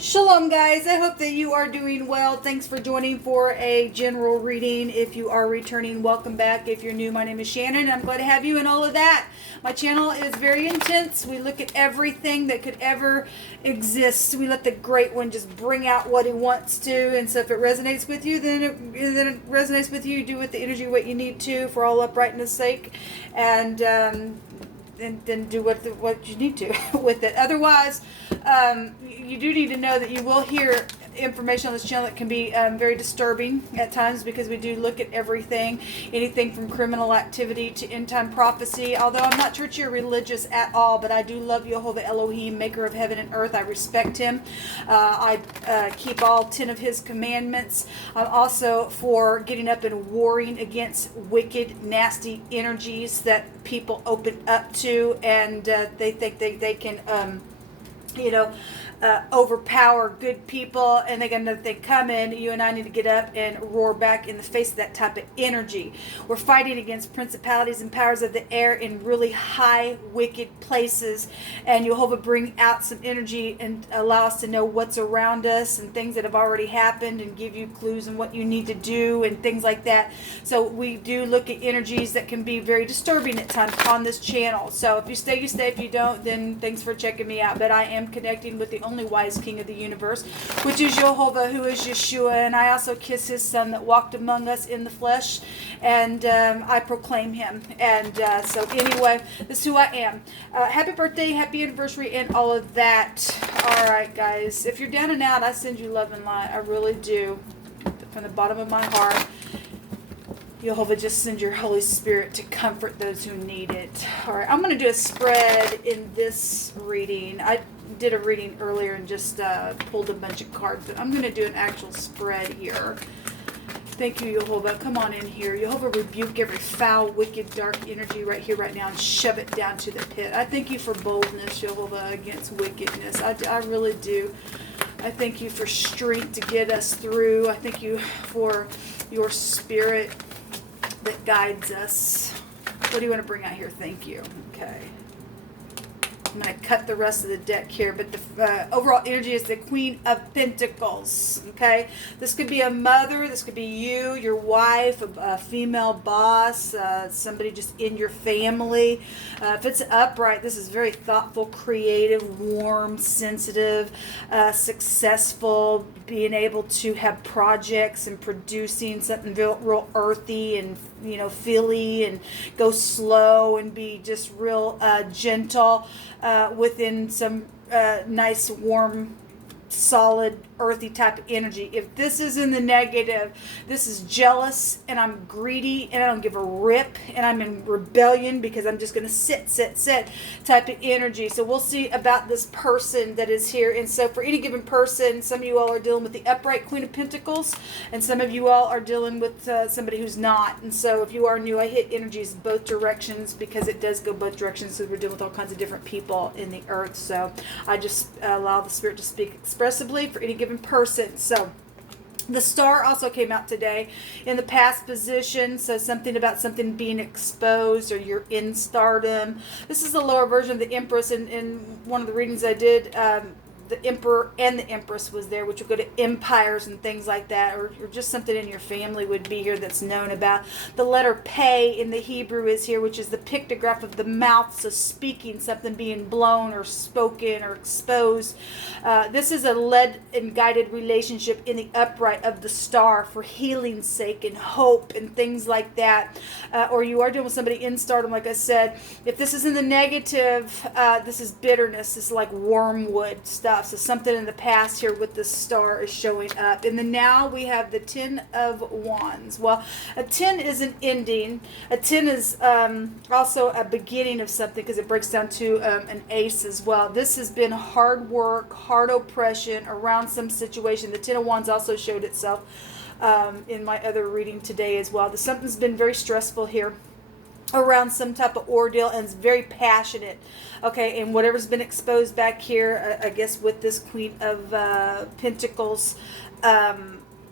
Shalom, guys. I hope that you are doing well. Thanks for joining for a general reading. If you are returning, welcome back. If you're new, my name is Shannon. I'm glad to have you and all of that. My channel is very intense. We look at everything that could ever exist. We let the Great One just bring out what he wants to. And so if it resonates with you, then it resonates with you. Do with the energy what you need to for all uprightness sake. And then do what you need to with it. Otherwise, you do need to know that you will hear information on this channel that can be very disturbing at times, because we do look at anything from criminal activity to end time prophecy. Although I'm not churchy or religious at all, but I do love Jehovah Elohim, maker of heaven and earth. I respect him. I keep all 10 of his commandments. I'm also for getting up and warring against wicked, nasty energies that people open up to, and they think they can overpower good people, and they come in. You and I need to get up and roar back in the face of that type of energy. We're fighting against principalities and powers of the air in really high wicked places, and Jehovah bring out some energy and allow us to know what's around us and things that have already happened, and give you clues on what you need to do and things like that. So we do look at energies that can be very disturbing at times on this channel. So if you stay, you stay. If you don't, then thanks for checking me out. But I am connecting with the only wise king of the universe, which is Jehovah, who is Yeshua, and I also kiss his son that walked among us in the flesh, and I proclaim him. And so anyway, this is who I am. Happy birthday, happy anniversary, and all of that. All right, guys, if you're down and out, I send you love and light. I really do, from the bottom of my heart. Jehovah, just send your Holy Spirit to comfort those who need it. All right, I'm going to do a spread in this reading. I did a reading earlier and just pulled a bunch of cards, but I'm going to do an actual spread here. Thank you, Jehovah. Come on in here. Jehovah, rebuke every foul, wicked, dark energy right here, right now, and shove it down to the pit. I thank you for boldness, Jehovah, against wickedness. I really do. I thank you for strength to get us through. I thank you for your spirit that guides us. What do you want to bring out here? Thank you. Okay. I'm going to cut the rest of the deck here, but the overall energy is the Queen of Pentacles, okay? This could be a mother, this could be you, your wife, a female boss, somebody just in your family. If it's upright, this is very thoughtful, creative, warm, sensitive, successful, being able to have projects and producing something real earthy and feely, and go slow and be just real gentle within some nice, warm, solid, earthy type of energy. If this is in the negative, this is jealous, and I'm greedy, and I don't give a rip, and I'm in rebellion because I'm just going to sit type of energy. So we'll see about this person that is here. And so for any given person, some of you all are dealing with the upright Queen of Pentacles, and some of you all are dealing with somebody who's not. And so if you are new, I hit energies both directions, because it does go both directions, because we're dealing with all kinds of different people in the earth. So I just allow the Spirit to speak expressively for any given person. So the Star also came out today in the past position, so something about something being exposed, or you're in stardom. This is the lower version of the Empress. In one of the readings I did, the Emperor and the Empress was there, which would go to empires and things like that, or just something in your family would be here that's known about. The letter Pei in the Hebrew is here, which is the pictograph of the mouth, so speaking, something being blown or spoken or exposed. This is a led and guided relationship in the upright of the Star for healing's sake and hope and things like that. Or you are dealing with somebody in stardom, like I said. If this is in the negative, this is bitterness. This is like wormwood stuff. So something in the past here with the Star is showing up. In the now, we have the 10 of Wands. Well, a 10 is an ending. A 10 is also a beginning of something, because it breaks down to an ace as well. This has been hard work, hard oppression around some situation. The 10 of Wands also showed itself in my other reading today as well. Something's been very stressful here around some type of ordeal, and it's very passionate, okay? And whatever's been exposed back here, I guess with this Queen of Pentacles,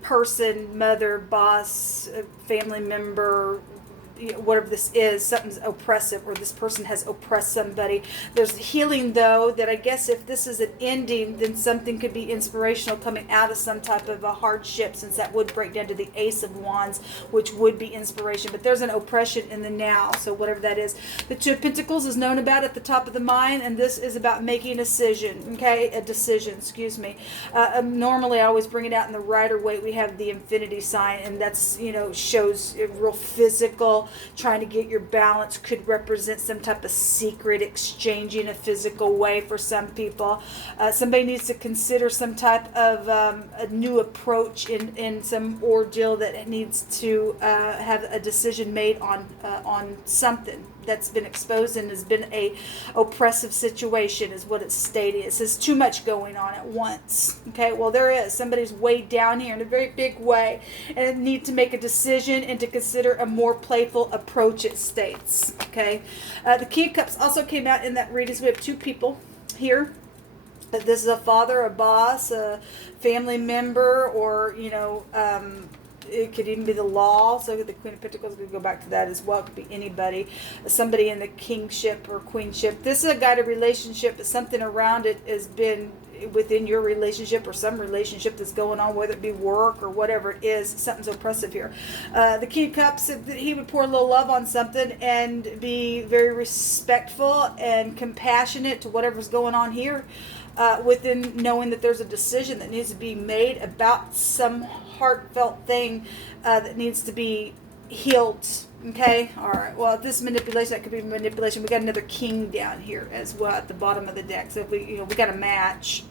person, mother, boss, family member, whatever this is, something's oppressive, or this person has oppressed somebody. There's healing, though, that I guess if this is an ending, then something could be inspirational coming out of some type of a hardship, since that would break down to the Ace of Wands, which would be inspiration. But there's an oppression in the now, so whatever that is. The Two of Pentacles is known about at the top of the mind, and this is about making a decision, okay? A decision, excuse me. Normally, I always bring it out in the Rider-Waite. We have the infinity sign, and that's, shows real physical, trying to get your balance, could represent some type of secret exchange in a physical way for some people. Somebody needs to consider some type of a new approach in some ordeal that needs to have a decision made on something that's been exposed and has been a oppressive situation, is what it's stating. It says too much going on at once. Okay, well, there is. Somebody's way down here in a very big way, and need to make a decision and to consider a more playful approach, it states. Okay, the King of Cups also came out in that reading. So we have two people here. This is a father, a boss, a family member, or, it could even be the law. So the Queen of Pentacles, we go back to that as well. It could be anybody, somebody in the kingship or queenship. This is a guided relationship, but something around it has been within your relationship, or some relationship that's going on, whether it be work or whatever it is. Something's oppressive here. The King of Cups, he would pour a little love on something and be very respectful and compassionate to whatever's going on here, within knowing that there's a decision that needs to be made about some heartfelt thing that needs to be healed. Okay, all right. Well, this manipulation, that could be manipulation. We got another king down here as well at the bottom of the deck. So if we got a match,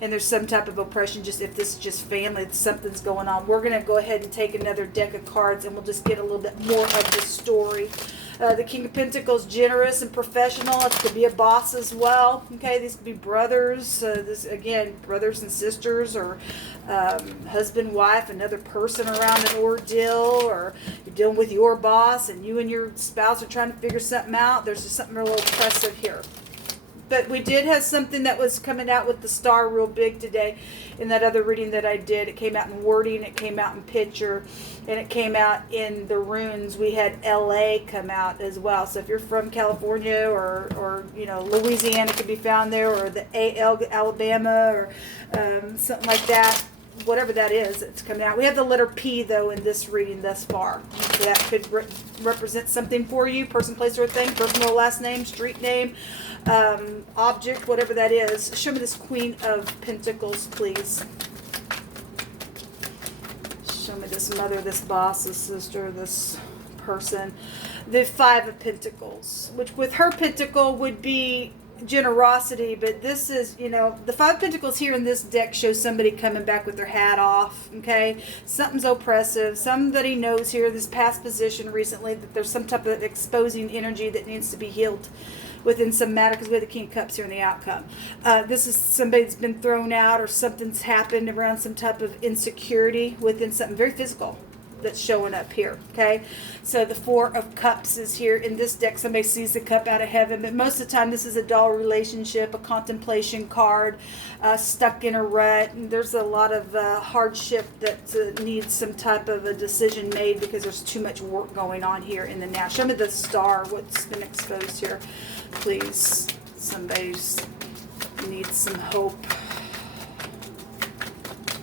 and there's some type of oppression, just if this is just family, something's going on. We're gonna go ahead and take another deck of cards, and we'll just get a little bit more of the story. The King of Pentacles, generous and professional. It could be a boss as well. Okay, these could be brothers. This again, brothers and sisters, or husband, wife, another person around an ordeal, or you're dealing with your boss and you and your spouse are trying to figure something out. There's just something real oppressive here. But we did have something that was coming out with the star real big today in that other reading that I did. It came out in wording, it came out in picture, and it came out in the runes. We had LA come out as well. So if you're from California or Louisiana could be found there, or the Alabama, or something like that. Whatever that is, it's coming out. We have the letter P, though, in this reading thus far. So that could represent something for you. Person, place, or thing. Personal last name, street name, object, whatever that is. Show me this Queen of Pentacles, please. Show me this mother, this boss, this sister, this person. The Five of Pentacles, which with her pentacle would be generosity, but this is, the Five of Pentacles here in this deck shows somebody coming back with their hat off. Okay, something's oppressive. Somebody knows here, this past position recently, that there's some type of exposing energy that needs to be healed within some matter, because we have the King of Cups here in the outcome. This is somebody that's been thrown out, or something's happened around some type of insecurity within something very physical that's showing up here. Okay, so the Four of Cups is here in this deck. Somebody sees the cup out of heaven, but most of the time this is a dull relationship, a contemplation card, stuck in a rut, and there's a lot of hardship that needs some type of a decision made, because there's too much work going on here in the now. Show me the star, what's been exposed here, please. Somebody needs some hope.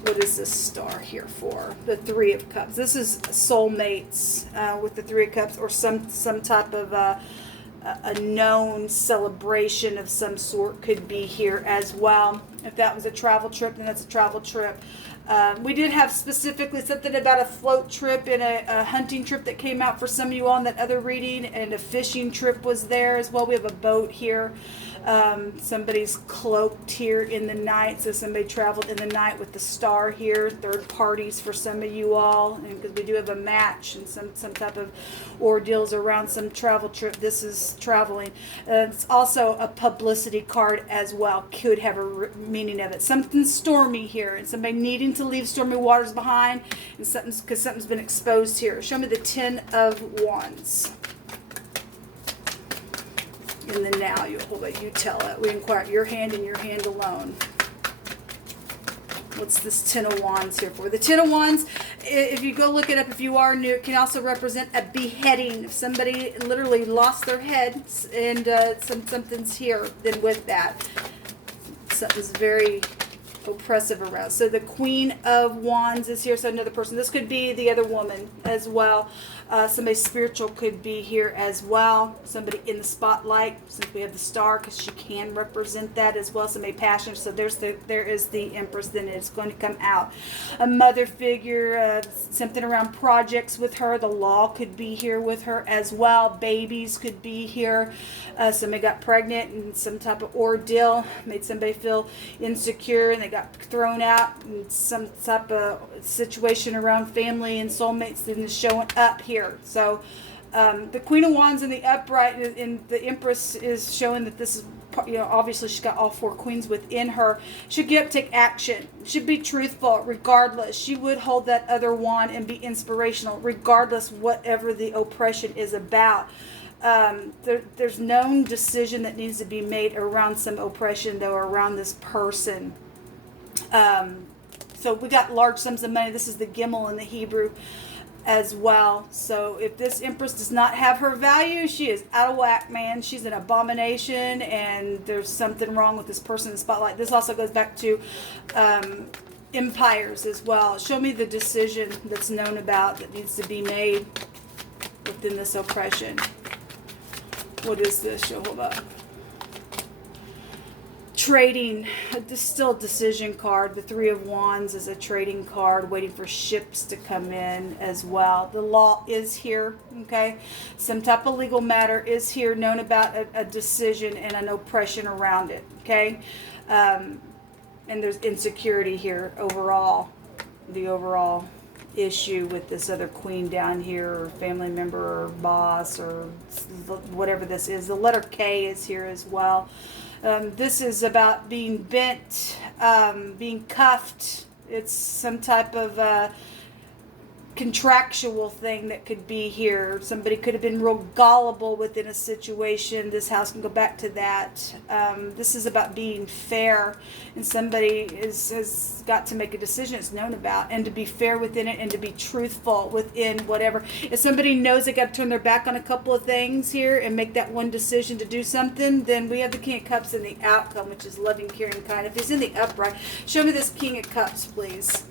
What is this star here for? The Three of Cups. This is soulmates with the Three of Cups, or some type of a known celebration of some sort could be here as well. If that was a travel trip, then that's a travel trip. We did have specifically something about a float trip and a hunting trip that came out for some of you on that other reading, and a fishing trip was there as well. We have a boat here. Somebody's cloaked here in the night, so somebody traveled in the night with the star here. Third parties for some of you all, and because we do have a match and some type of ordeals around some travel trip. This is traveling. It's also a publicity card as well. Could have a meaning of it. Something stormy here, and somebody needing to leave stormy waters behind, and something's been exposed here. Show me the Ten of Wands. In the now, you tell it. We inquire your hand and your hand alone. What's this Ten of Wands here for? The Ten of Wands, if you go look it up, if you are new, it can also represent a beheading. If somebody literally lost their head and something's here, then with that, something's very oppressive around. So the Queen of Wands is here. So another person. This could be the other woman as well. Somebody spiritual could be here as well. Somebody in the spotlight, since we have the star, because she can represent that as well. Somebody passionate. So there is the Empress. Then it's going to come out. A mother figure, something around projects with her. The law could be here with her as well. Babies could be here. Somebody got pregnant and some type of ordeal made somebody feel insecure, and they got thrown out in some type of situation around family and soulmates. Then is showing up here. So the Queen of Wands in the upright, and the Empress is showing that this is, obviously she's got all four queens within her. Should get up, take action. Should be truthful regardless. She would hold that other wand and be inspirational regardless whatever the oppression is about. There's no decision that needs to be made around some oppression, though, around this person. So we got large sums of money. This is the Gimel in the Hebrew as well. So if this Empress does not have her value, she is out of whack, man. She's an abomination, and there's something wrong with this person in the spotlight. This also goes back to empires as well. Show me the decision that's known about that needs to be made within this oppression. What is this? Hold up. Trading. This is still a decision card. The Three of Wands is a trading card, waiting for ships to come in as well. The law is here. Okay, some type of legal matter is here, known about a decision and an oppression around it. Okay, and there's insecurity here overall. The overall issue with this other queen down here, or family member, or boss, or whatever this is. The letter K is here as well. This is about being bent, being cuffed. It's some type of contractual thing that could be here. Somebody could have been real gullible within a situation. This house can go back to that. This is about being fair, and somebody has got to make a decision it's known about, and to be fair within it, and to be truthful within whatever. If somebody knows they got to turn their back on a couple of things here and make that one decision to do something, then we have the King of Cups in the outcome, which is loving, caring, kind. If he's in the upright, show me this King of Cups, please.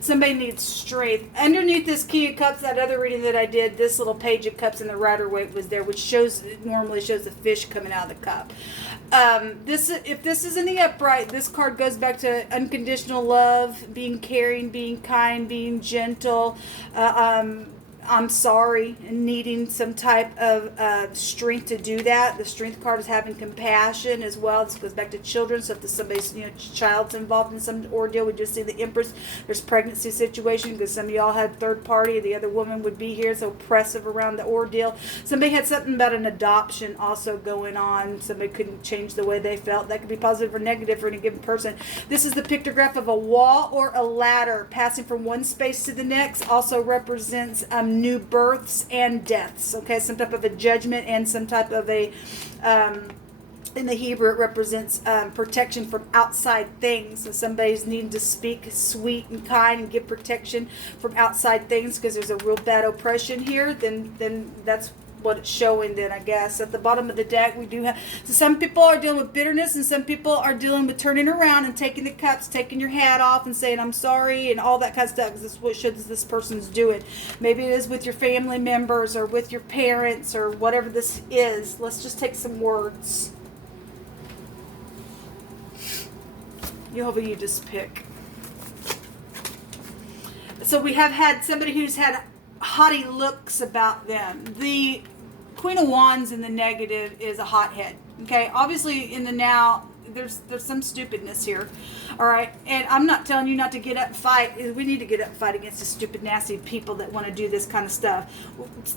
Somebody needs strength. Underneath this King of Cups, that other reading that I did, this little Page of Cups in the Rider-Waite was there, which normally shows the fish coming out of the cup. If this is in the upright, this card goes back to unconditional love, being caring, being kind, being gentle. I'm sorry, and needing some type of strength to do that. The Strength card is having compassion as well. This goes back to children. So if somebody's child's involved in some ordeal, we just see the Empress. There's pregnancy situation because some of y'all had third party. The other woman would be here, so oppressive around the ordeal. Somebody had something about an adoption also going on. Somebody couldn't change the way they felt. That could be positive or negative for any given person. This is the pictograph of a wall or a ladder passing from one space to the next. Also represents new births and deaths. Okay, some type of a judgment and some type of a in the Hebrew it represents protection from outside things. So somebody's needing to speak sweet and kind and give protection from outside things because there's a real bad oppression here. Then that's what it's showing. Then I guess at the bottom of the deck we do have, so some people are dealing with bitterness, and some people are dealing with turning around and taking the cups, taking your hat off and saying I'm sorry and all that kind of stuff. This is what this person's doing. Maybe it is with your family members or with your parents or whatever this is. Let's just take some words. Yehovah, you just pick. So we have had somebody who's had haughty looks about them. The Queen of Wands in the negative is a hothead. Okay, obviously in the now, there's some stupidness here. All right. And I'm not telling you not to get up and fight. We need to get up and fight against the stupid, nasty people that want to do this kind of stuff.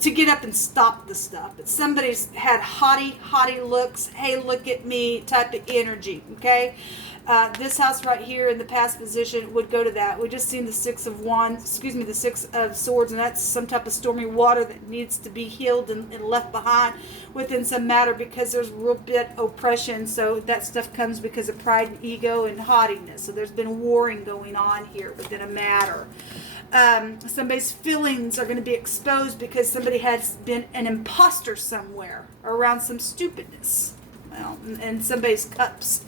To get up and stop the stuff. But somebody's had haughty looks, hey, look at me type of energy. Okay. This house right here in the past position would go to that. We just seen the Six of Swords, and that's some type of stormy water that needs to be healed and left behind within some matter, because there's real bit oppression. So that stuff comes because of pride and ego and haughtiness. So there's been warring going on here within a matter. Somebody's feelings are going to be exposed because somebody has been an imposter somewhere around some stupidness. Well, and somebody's cups,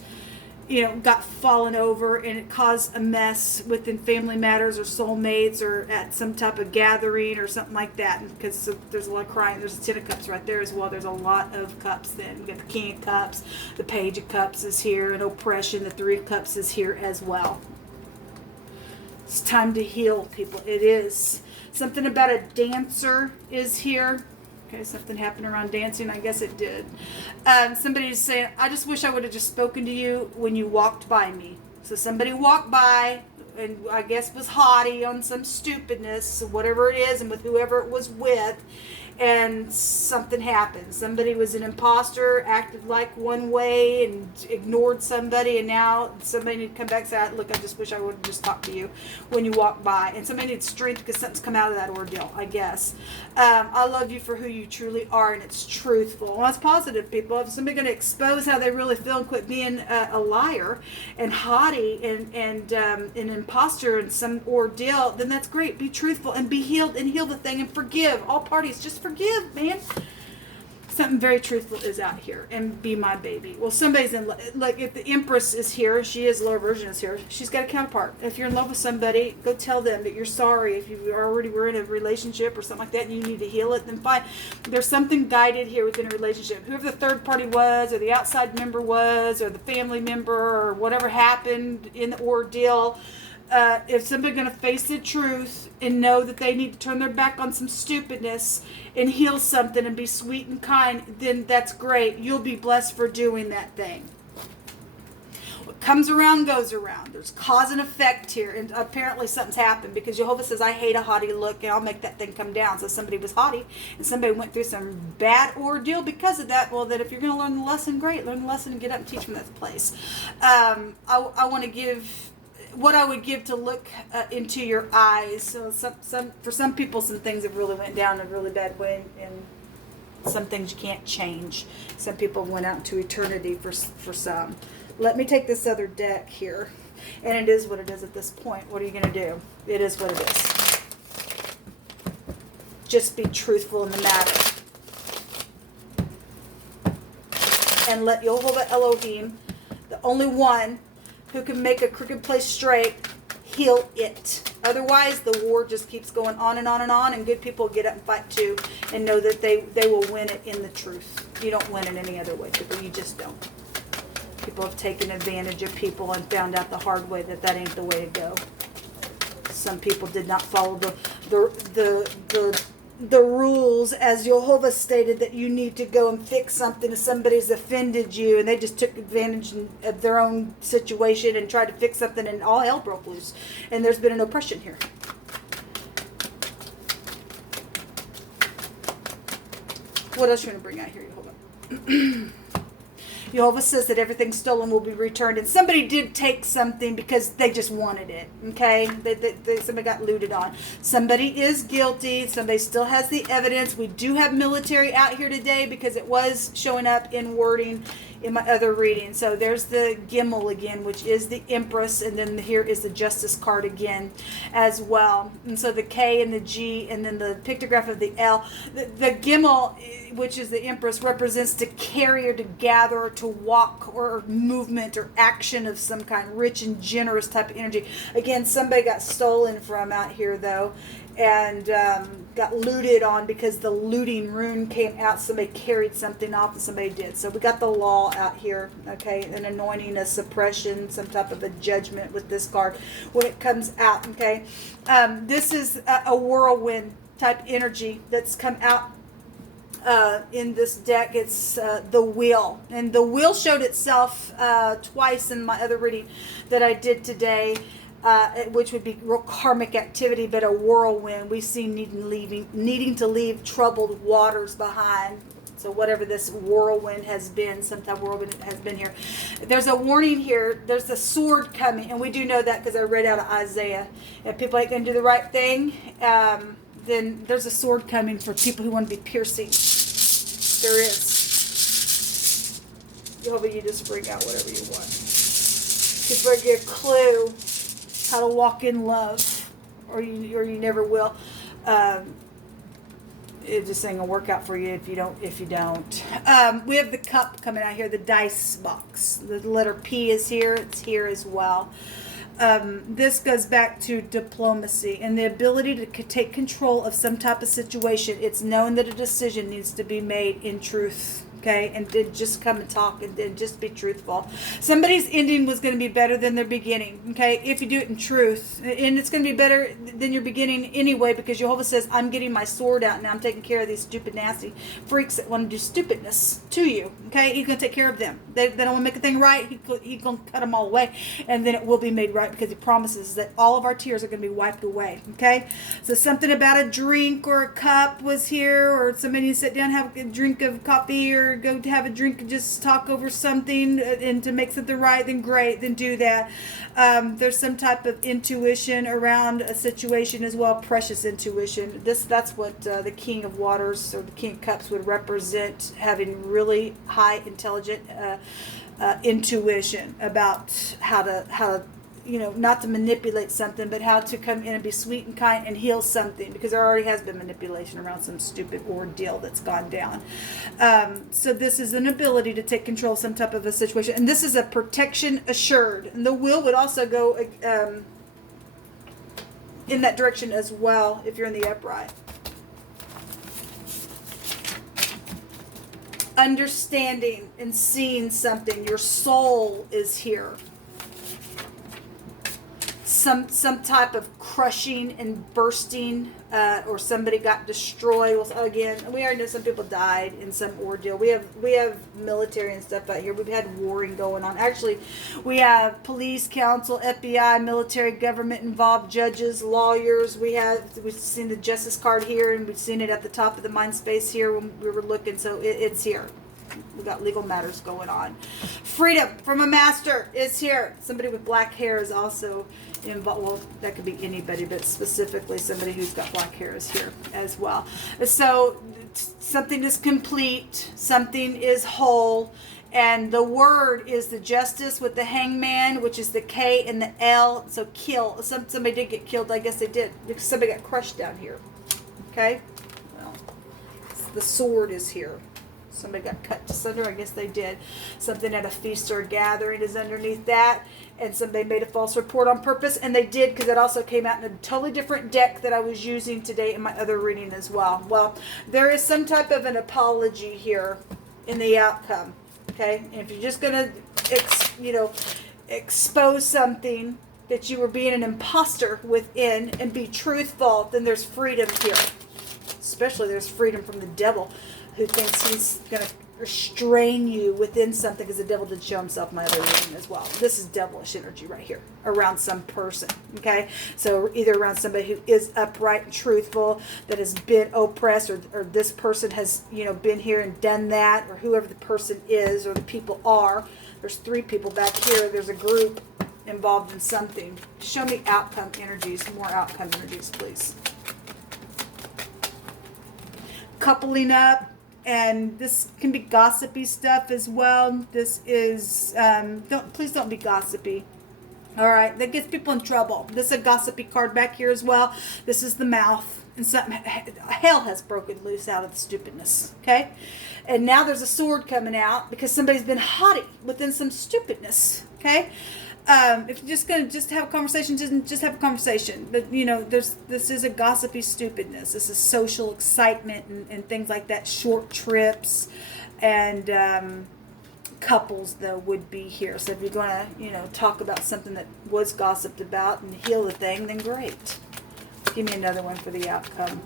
got fallen over, and it caused a mess within family matters or soulmates or at some type of gathering or something like that. And because there's a lot of crying. There's a Ten of Cups right there as well. There's a lot of cups then. We got the King of Cups, the Page of Cups is here, and oppression. The Three of Cups is here as well. It's time to heal, people. It is. Something about a dancer is here. Okay, something happened around dancing. I guess it did. Somebody's saying, I just wish I would have just spoken to you when you walked by me. So somebody walked by and I guess was haughty on some stupidness, whatever it is, and with whoever it was with, and something happened. Somebody was an imposter, acted like one way and ignored somebody, and now somebody need to come back and say, look, I just wish I would have just talked to you when you walk by. And somebody needs strength because something's come out of that ordeal, I guess. I love you for who you truly are, and it's truthful. Well, that's positive, people. If somebody's going to expose how they really feel and quit being a liar and haughty and an imposter in some ordeal, then that's great. Be truthful and be healed and heal the thing and forgive. All parties, just forgive, man. Something very truthful is out here, and be my baby. Well, somebody's in love. Like if the Empress is here, she is, lower version is here. She's got a counterpart. If you're in love with somebody, go tell them that you're sorry. If you already were in a relationship or something like that and you need to heal it, then fine. There's something guided here within a relationship. Whoever the third party was, or the outside member was, or the family member, or whatever happened in the ordeal, if somebody's going to face the truth and know that they need to turn their back on some stupidness and heal something and be sweet and kind, then that's great. You'll be blessed for doing that thing. What comes around goes around. There's cause and effect here, and apparently something's happened, because Jehovah says, I hate a haughty look, and I'll make that thing come down. So somebody was haughty, and somebody went through some bad ordeal because of that. Well, then if you're going to learn the lesson, great. Learn the lesson and get up and teach from that place. I want to give what I would give to look into your eyes. So for some people, some things have really went down in a really bad way, and some things you can't change. Some people went out into eternity for some. Let me take this other deck here, and it is what it is at this point. What are you going to do? It is what it is. Just be truthful in the matter, and let Yehovah Elohim, the only one who can make a crooked place straight, heal it. Otherwise, the war just keeps going on and on and on, and good people get up and fight too, and know that they will win it in the truth. You don't win it any other way, people. You just don't. People have taken advantage of people and found out the hard way that ain't the way to go. Some people did not follow the rules, as Jehovah stated, that you need to go and fix something if somebody's offended you, and they just took advantage of their own situation and tried to fix something, and all hell broke loose, and there's been an oppression here. What else are you going to bring out here, Jehovah? Jehovah says that everything stolen will be returned, and somebody did take something because they just wanted it, okay? Somebody got looted on. Somebody is guilty. Somebody still has the evidence. We do have military out here today because it was showing up in wording in my other reading. So there's the Gimel again, which is the Empress, and then here is the Justice card again as well. And so the K and the G, and then the pictograph of the L. The Gimel, which is the Empress, represents to carry or to gather or to walk or movement or action of some kind, rich and generous type of energy. Again, somebody got stolen from out here though, and got looted on because the looting rune came out. Somebody carried something off, and somebody did. So we got the law out here, okay, an anointing, a suppression, some type of a judgment with this card when it comes out, okay. This is a whirlwind type energy that's come out in this deck. It's the wheel, and the wheel showed itself twice in my other reading that I did today, which would be real karmic activity, but a whirlwind. We see needing to leave troubled waters behind. So whatever this whirlwind has been, some type of whirlwind has been here. There's a warning here. There's a sword coming, and we do know that because I read out of Isaiah. If people ain't going to do the right thing, then there's a sword coming for people who want to be piercing. There is. Jehovah, you just bring out whatever you want. Just bring you a clue how to walk in love, or you never will. It just ain't gonna work out for you if you don't. We have the cup coming out here, the dice box. The letter P is here. It's here as well. This goes back to diplomacy and the ability to take control of some type of situation. It's knowing that a decision needs to be made in truth. Okay, and then just come and talk, and then just be truthful. Somebody's ending was going to be better than their beginning. Okay, if you do it in truth, and it's going to be better than your beginning anyway, because Jehovah says, "I'm getting my sword out now. I'm taking care of these stupid, nasty freaks that want to do stupidness to you." Okay, He's going to take care of them. They don't want to make a thing right. He's going to cut them all away, and then it will be made right, because He promises that all of our tears are going to be wiped away. Okay, so something about a drink or a cup was here, or somebody sit down, have a drink of coffee, or go to have a drink and just talk over something and to make something right, then great, then do that. There's some type of intuition around a situation as well, precious intuition. That's what the King of Waters or the King of Cups would represent, having really high intelligent intuition about how to not to manipulate something, but how to come in and be sweet and kind and heal something, because there already has been manipulation around some stupid ordeal that's gone down. So this is an ability to take control of some type of a situation, and this is a protection assured. And the wheel would also go in that direction as well if you're in the upright. Understanding and seeing something. Your soul is here. Some type of crushing and bursting, or somebody got destroyed. Well, again, we already know some people died in some ordeal. We have military and stuff out here. We've had warring going on. Actually, we have police, council, FBI, military, government involved, judges, lawyers. We've seen the justice card here, and we've seen it at the top of the mind space here when we were looking. So it's here. We got legal matters going on. Freedom from a master is here. Somebody with black hair is also involved. Well, that could be anybody, but specifically somebody who's got black hair is here as well. So something is complete, something is whole, and the word is the justice with the hangman, which is the K and the L. So kill. Somebody did get killed. I guess they did, because somebody got crushed down here. Okay. Well, the sword is here. Somebody got cut asunder. I guess they did. Something at a feast or a gathering is underneath that. And somebody made a false report on purpose. And they did, because it also came out in a totally different deck that I was using today in my other reading as well. Well, there is some type of an apology here in the outcome. Okay? And if you're just going to, expose something that you were being an imposter within and be truthful, then there's freedom here. Especially there's freedom from the devil, who thinks he's going to restrain you within something, because the devil did show himself in my other reading as well. This is devilish energy right here around some person, okay? So either around somebody who is upright and truthful, that has been oppressed, or this person has, been here and done that, or whoever the person is or the people are. There's 3 people back here. There's a group involved in something. Show me outcome energies, more outcome energies, please. Coupling up. And this can be gossipy stuff as well. This is, please don't be gossipy. All right, that gets people in trouble. This is a gossipy card back here as well. This is the mouth. And hell has broken loose out of the stupidness, okay? And now there's a sword coming out because somebody's been haughty within some stupidness, okay? If you're just going to have a conversation, just have a conversation. But, this is a gossipy stupidness. This is social excitement and things like that. Short trips and couples, though, would be here. So if you're going to, talk about something that was gossiped about and heal the thing, then great. Give me another one for the outcome.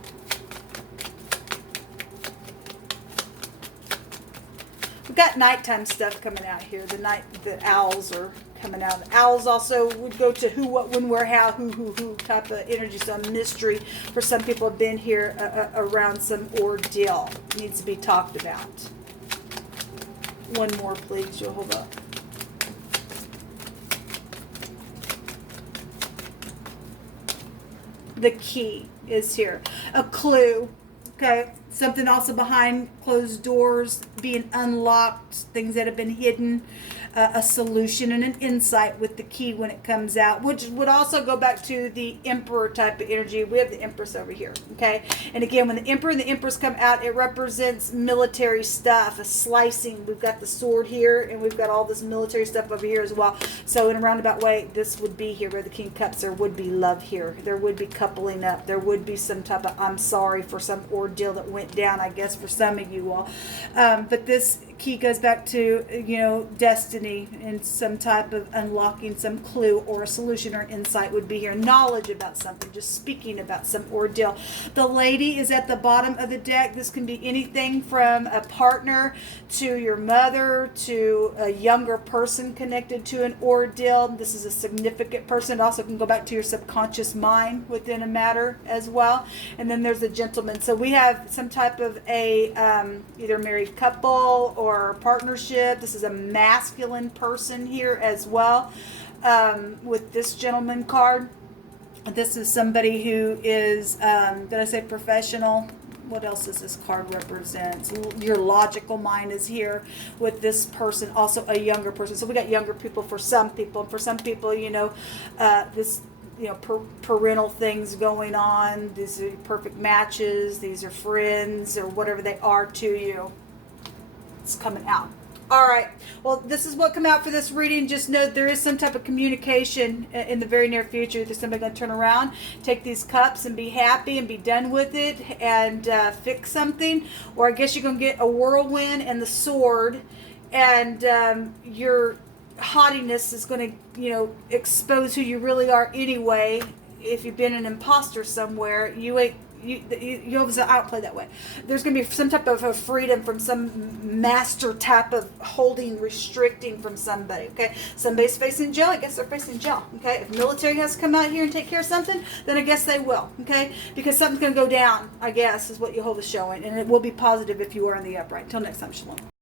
We've got nighttime stuff coming out here. The owls are coming out. The owls also would go to who, what, when, where, how, who type of energy. So a mystery for some people have been here around some ordeal. Needs to be talked about. One more, please. You'll hold up. The key is here. A clue. Okay. Something also behind closed doors, being unlocked, things that have been hidden, a solution and an insight with the key when it comes out, which would also go back to the Emperor type of energy. We have the Empress over here, okay? And again, when the Emperor and the Empress come out, it represents military stuff, a slicing. We've got the sword here, and we've got all this military stuff over here as well. So in a roundabout way, this would be here where the King of Cups, there would be love here. There would be coupling up. There would be some type of I'm sorry for some ordeal that went down, I guess, for some of you all. But this key goes back to, you know, destiny and some type of unlocking some clue or a solution or an insight would be here. Knowledge about something, just speaking about some ordeal. The lady is at the bottom of the deck. This can be anything from a partner to your mother to a younger person connected to an ordeal. This is a significant person. It also can go back to your subconscious mind within a matter as well. And then there's the gentleman. So we have some type of a either married couple or partnership. This is a masculine person here as well with this gentleman card. This is somebody who is, did I say professional? What else does this card represent? Your logical mind is here with this person, also a younger person. So we got younger people for some people. And for some people, you know, this, you know, parental things going on. These are perfect matches. These are friends or whatever they are to you. It's coming out. All right. Well, this is what come out for this reading. Just know there is some type of communication in the very near future. There's somebody going to turn around, take these cups and be happy and be done with it and fix something. Or I guess you're going to get a whirlwind and the sword, and your haughtiness is going to, you know, expose who you really are anyway. If you've been an imposter somewhere, you ain't. You obviously, I don't play that way. There's going to be some type of a freedom from some master type of holding, restricting from somebody, okay? Somebody's facing jail, I guess they're facing jail, okay? If military has to come out here and take care of something, then I guess they will, okay? Because something's going to go down, I guess, is what Jehovah's showing. And it will be positive if you are in the upright. Until next time, shalom.